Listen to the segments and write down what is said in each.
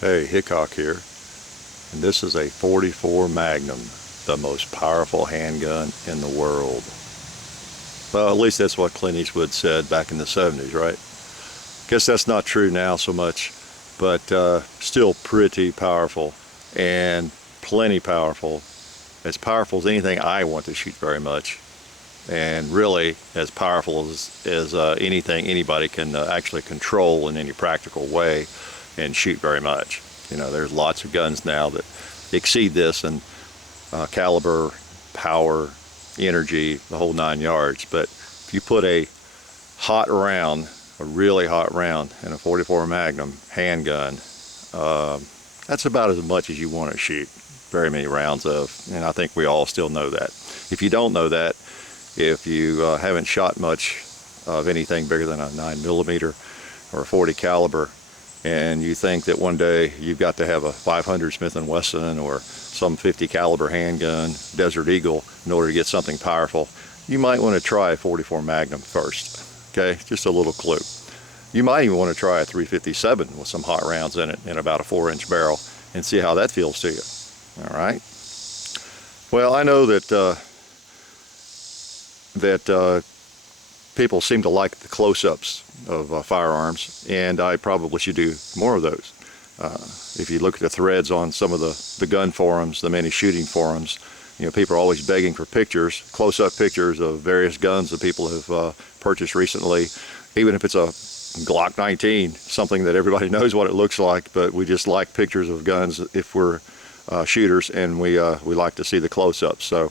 Hey, Hickok here, and this is a 44 Magnum, the most powerful handgun in the world. Well, at least that's what Clint Eastwood said back in the 70s, right? Guess that's not true now so much, but still pretty powerful and plenty powerful. As powerful as anything I want to shoot very much, and really as powerful as anything anybody can actually control in any practical way and shoot very much. You know, there's lots of guns now that exceed this in caliber, power, energy, the whole 9 yards. But if you put a hot round, a really hot round, in a 44 Magnum handgun, that's about as much as you want to shoot very many rounds of, and I think we all still know that. If you don't know that, if you haven't shot much of anything bigger than a 9mm or a 40 caliber, and you think that one day you've got to have a 500 Smith & Wesson or some 50 caliber handgun, Desert Eagle, in order to get something powerful, you might want to try a 44 Magnum first. Okay, just a little clue. You might even want to try a 357 with some hot rounds in it and about a 4-inch barrel and see how that feels to you. All right. Well, I know that people seem to like the close-ups of firearms, and I probably should do more of those. If you look at the threads on some of the gun forums, the many shooting forums, you know, people are always begging for pictures, close-up pictures of various guns that people have purchased recently, even if it's a Glock 19, something that everybody knows what it looks like, but we just like pictures of guns if we're shooters, and we like to see the close-ups. So,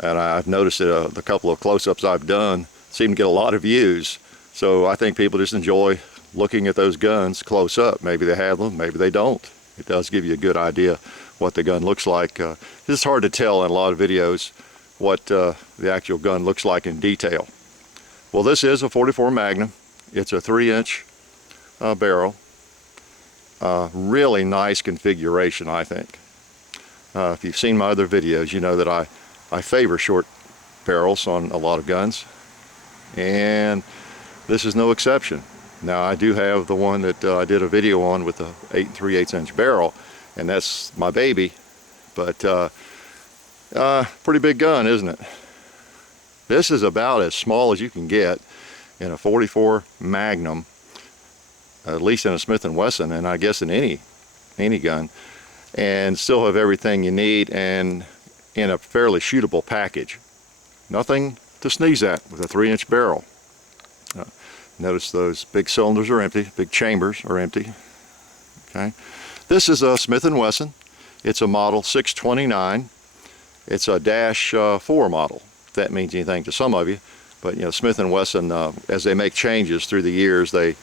and I've noticed that the couple of close-ups I've done seem to get a lot of views. So I think people just enjoy looking at those guns close up. Maybe they have them, maybe they don't. It does give you a good idea what the gun looks like. It's hard to tell in a lot of videos what the actual gun looks like in detail. Well, this is a 44 Magnum. It's a 3-inch barrel. Really nice configuration, I think. If you've seen my other videos, you know that I favor short barrels on a lot of guns, and this is no exception. Now, I do have the one that I did a video on with the 8 3/8-inch barrel, and that's my baby, but pretty big gun, isn't it? This is about as small as you can get in a 44 Magnum, at least in a Smith & Wesson, and I guess in any gun, and still have everything you need and in a fairly shootable package. Nothing to sneeze at with a 3-inch barrel. Notice those big cylinders are empty, big chambers are empty. Okay, this is a Smith & Wesson. It's a model 629. It's a -4 model, if that means anything to some of you. But you know, Smith & Wesson, as they make changes through the years, they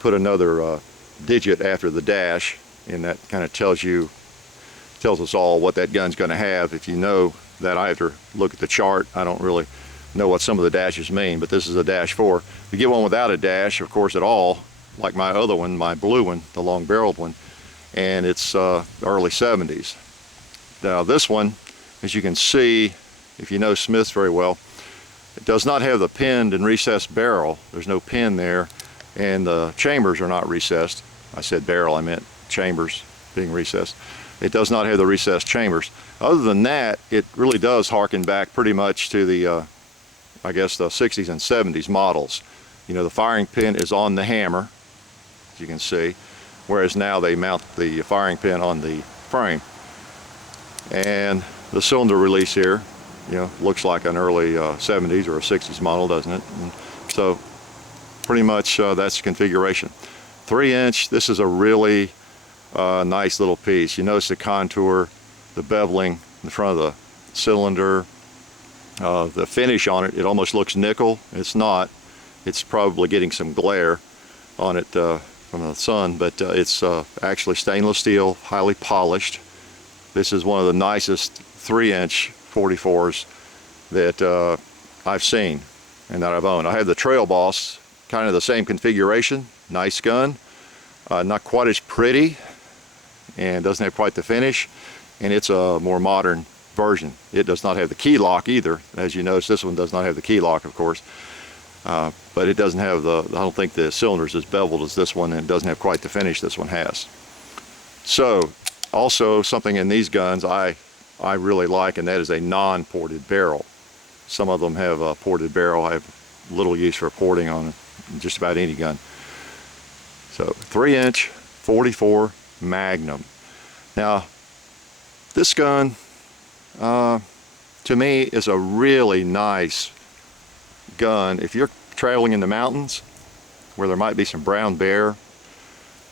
put another digit after the dash, and that kind of tells us all what that gun's going to have. If you know that, I have to look at the chart. I don't really know what some of the dashes mean, but this is a -4. If you get one without a dash, of course, at all, like my other one, my blue one, the long-barreled one, and it's early 70s. Now this one, as you can see, if you know Smiths very well, it does not have the pinned and recessed barrel. There's no pin there, and the chambers are not recessed. I said barrel, I meant chambers being recessed. It does not have the recessed chambers. Other than that, it really does harken back pretty much to the I guess the 60s and 70s models. You know, the firing pin is on the hammer, as you can see, whereas now they mount the firing pin on the frame. And the cylinder release here, you know, looks like an early 70s or a 60s model, doesn't it? And so pretty much that's the configuration. 3-inch, this is a really nice little piece. You notice the contour, the beveling in the front of the cylinder, the finish on it, it almost looks nickel. It's not. It's probably getting some glare on it from the sun, but it's actually stainless steel, highly polished. This is one of the nicest 3-inch 44s that I've seen and that I've owned. I have the Trail Boss, kind of the same configuration, nice gun, not quite as pretty, and doesn't have quite the finish, and it's a more modern version. It does not have the key lock either. As you notice, this one does not have the key lock, of course, but it doesn't have the, I don't think the cylinder's as beveled as this one, and it doesn't have quite the finish this one has. So also something in these guns I really like, and that is a non-ported barrel. Some of them have a ported barrel. I have little use for porting on just about any gun. So 3-inch 44 Magnum. Now this gun to me is a really nice gun if you're traveling in the mountains where there might be some brown bear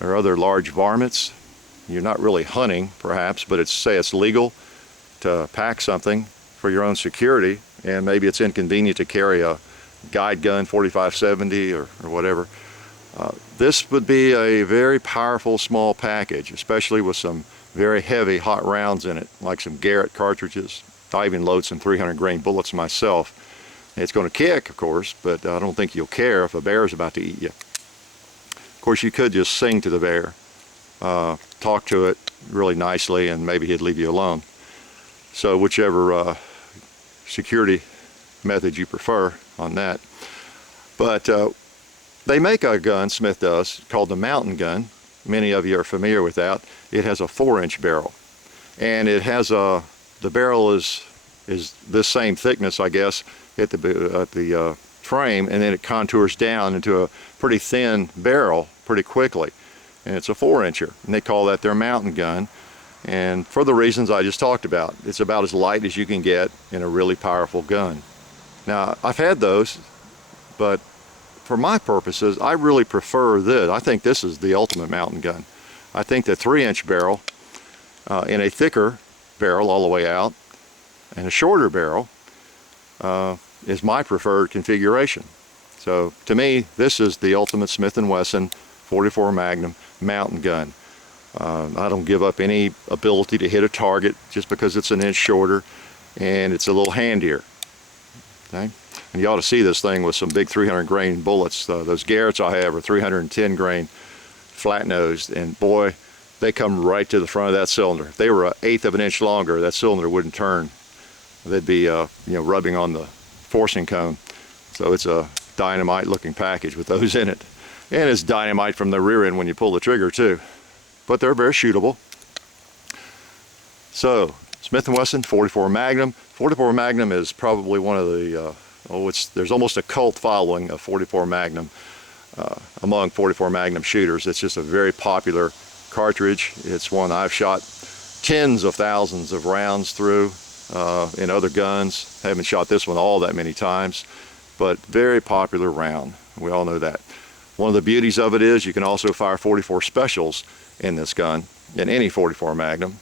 or other large varmints. You're not really hunting perhaps, but say it's legal to pack something for your own security, and maybe it's inconvenient to carry a guide gun 4570 or whatever. This would be a very powerful small package, especially with some very heavy hot rounds in it, like some Garrett cartridges. I even load some 300 grain bullets myself. It's going to kick, of course, but I don't think you'll care if a bear is about to eat you. Of course, you could just sing to the bear, talk to it really nicely, and maybe he'd leave you alone. So whichever security method you prefer on that. But they make a gun, Smith does, called the mountain gun. Many of you are familiar with that. It has a 4-inch barrel, and it has the barrel is this same thickness, I guess, at the frame, and then it contours down into a pretty thin barrel pretty quickly, and it's a 4-incher, and they call that their mountain gun. And for the reasons I just talked about, it's about as light as you can get in a really powerful gun. Now, I've had those, but for my purposes, I really prefer this. I think this is the ultimate mountain gun. I think the 3-inch barrel in a thicker barrel all the way out and a shorter barrel is my preferred configuration. So to me, this is the ultimate Smith & Wesson 44 Magnum mountain gun. I don't give up any ability to hit a target just because it's an inch shorter, and it's a little handier. Okay? And you ought to see this thing with some big 300 grain bullets. Those Garretts I have are 310 grain flat nosed, and boy, they come right to the front of that cylinder. If they were 1/8 of an inch longer, that cylinder wouldn't turn. They'd be rubbing on the forcing cone. So it's a dynamite looking package with those in it. And it's dynamite from the rear end when you pull the trigger too. But they're very shootable. So Smith & Wesson 44 Magnum. 44 Magnum is probably one of the there's almost a cult following of 44 Magnum among 44 Magnum shooters. It's just a very popular cartridge. It's one I've shot tens of thousands of rounds through in other guns. I haven't shot this one all that many times, but very popular round. We all know that. One of the beauties of it is you can also fire 44 specials in this gun, in any 44 Magnum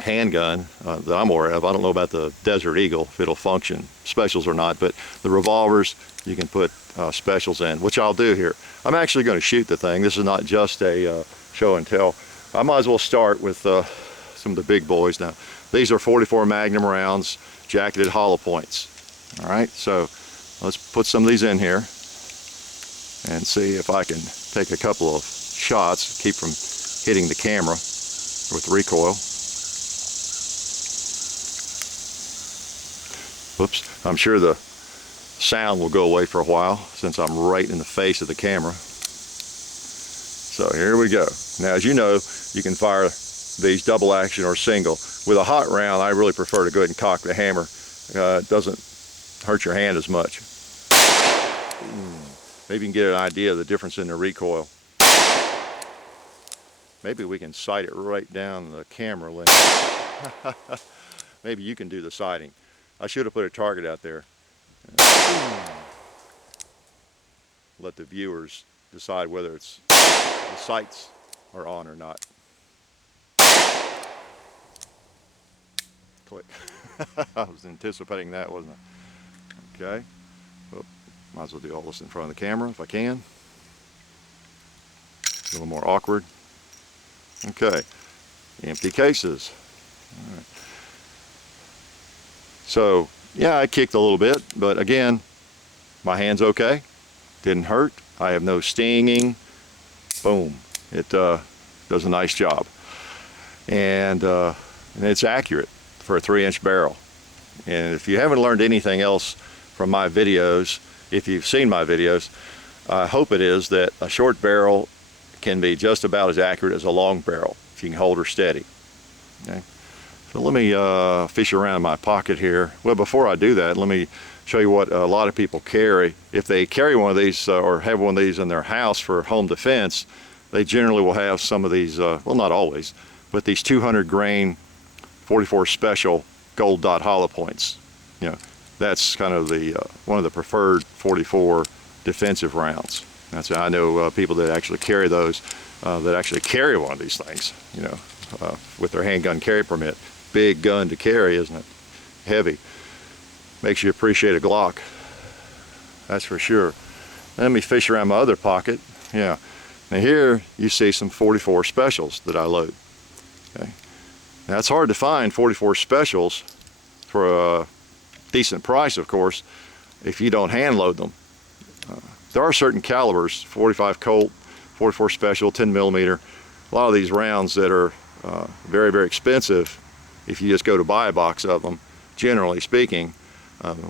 handgun that I'm aware of. I don't know about the Desert Eagle, if it'll function specials or not, but the revolvers you can put specials in, which I'll do here. I'm actually going to shoot the thing. This is not just a show and tell. I might as well start with some of the big boys now. These are 44 Magnum rounds, jacketed hollow points. All right, so let's put some of these in here and see if I can take a couple of shots, keep from hitting the camera with recoil. Whoops, I'm sure the sound will go away for a while since I'm right in the face of the camera. So here we go. Now, as you know, you can fire these double action or single. With a hot round, I really prefer to go ahead and cock the hammer. It doesn't hurt your hand as much. Maybe you can get an idea of the difference in the recoil. Maybe we can sight it right down the camera lens. Maybe you can do the sighting. I should have put a target out there. Let the viewers decide whether the sights are on or not. Click. I was anticipating that, wasn't I? Okay. Oh, might as well do all this in front of the camera if I can. A little more awkward. Okay. Empty cases. All right. So, yeah, I kicked a little bit, but again, my hand's okay. Didn't hurt. I have no stinging. Boom. It does a nice job. And it's accurate for a 3-inch barrel. And if you haven't learned anything else from my videos, if you've seen my videos, I hope it is that a short barrel can be just about as accurate as a long barrel. if you can hold her steady. Okay. So let me fish around my pocket here. Well, before I do that, let me show you what a lot of people carry. If they carry one of these or have one of these in their house for home defense, they generally will have some of these, well, not always, but these 200 grain 44 special gold dot hollow points. You know, that's kind of the one of the preferred 44 defensive rounds. That's, I know people that actually carry those, that actually carry one of these things, you know, with their handgun carry permit. Big gun to carry, isn't it? Heavy. Makes you appreciate a Glock. That's for sure. Let me fish around my other pocket. Yeah. Now here you see some 44 specials that I load. Okay. Now it's hard to find 44 specials for a decent price, of course, if you don't hand load them. There are certain calibers, 45 Colt, 44 special, 10 millimeter, a lot of these rounds that are very, very expensive if you just go to buy a box of them, generally speaking.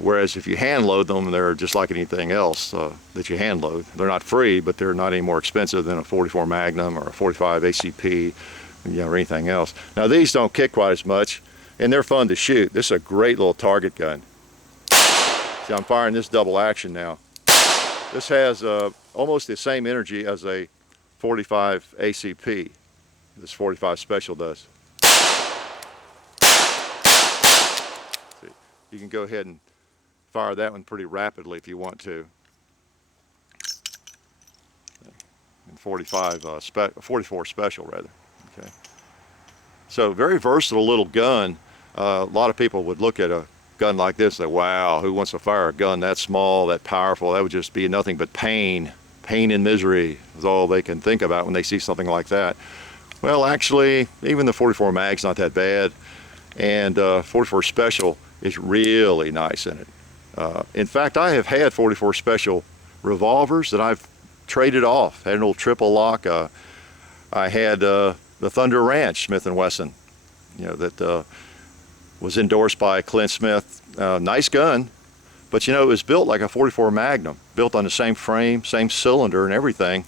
Whereas if you hand load them, they're just like anything else that you hand load. They're not free, but they're not any more expensive than a 44 Magnum or a 45 ACP, you know, or anything else. Now these don't kick quite as much, and they're fun to shoot. This is a great little target gun. See, I'm firing this double action now. This has almost the same energy as a 45 ACP. This 45 special does. See, you can go ahead and fire that one pretty rapidly if you want to. And 44 special rather. Okay. So very versatile little gun. A lot of people would look at a gun like this and say, wow, who wants to fire a gun that small, that powerful? That would just be nothing but pain. Pain and misery is all they can think about when they see something like that. Well, actually, even the 44 mag's not that bad, and 44 special is really nice in it. In fact, I have had 44 special revolvers that I've traded off. Had an old triple lock. I had the Thunder Ranch Smith & Wesson, you know, that was endorsed by Clint Smith. Nice gun, but you know, it was built like a 44 Magnum, built on the same frame, same cylinder and everything.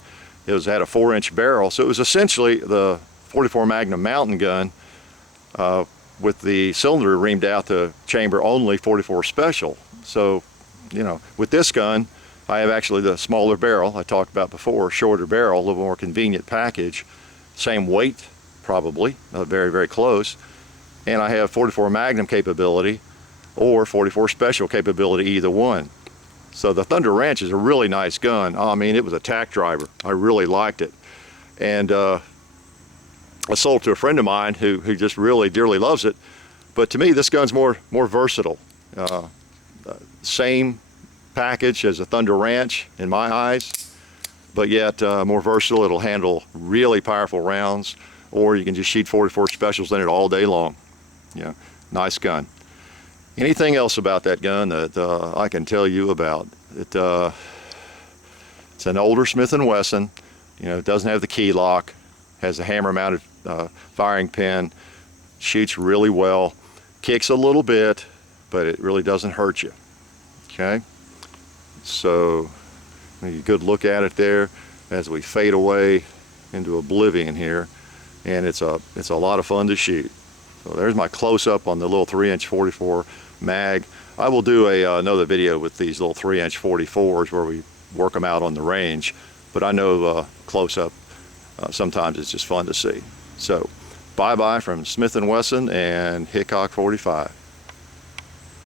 It had a 4-inch barrel, so it was essentially the 44 Magnum mountain gun with the cylinder reamed out to chamber only 44 special. So, you know, with this gun, I have actually the smaller barrel I talked about before, shorter barrel, a little more convenient package, same weight probably, very, very close, and I have 44 Magnum capability or 44 special capability, either one. So the Thunder Ranch is a really nice gun. I mean, it was a tack driver. I really liked it. And I sold it to a friend of mine who just really dearly loves it. But to me, this gun's more versatile. Same package as a Thunder Ranch in my eyes, but yet more versatile. It'll handle really powerful rounds, or you can just shoot 44 specials in it all day long. Yeah, nice gun. Anything else about that gun that I can tell you about? It's an older Smith & Wesson. You know, it doesn't have the key lock, has a hammer-mounted firing pin, shoots really well, kicks a little bit, but it really doesn't hurt you. Okay, so a good look at it there as we fade away into oblivion here, and it's a lot of fun to shoot. So there's my close-up on the little 3-inch 44 mag. I will do another video with these little 3-inch 44s where we work them out on the range, but I know close-up sometimes it's just fun to see. So bye-bye from Smith & Wesson and Hickok 45.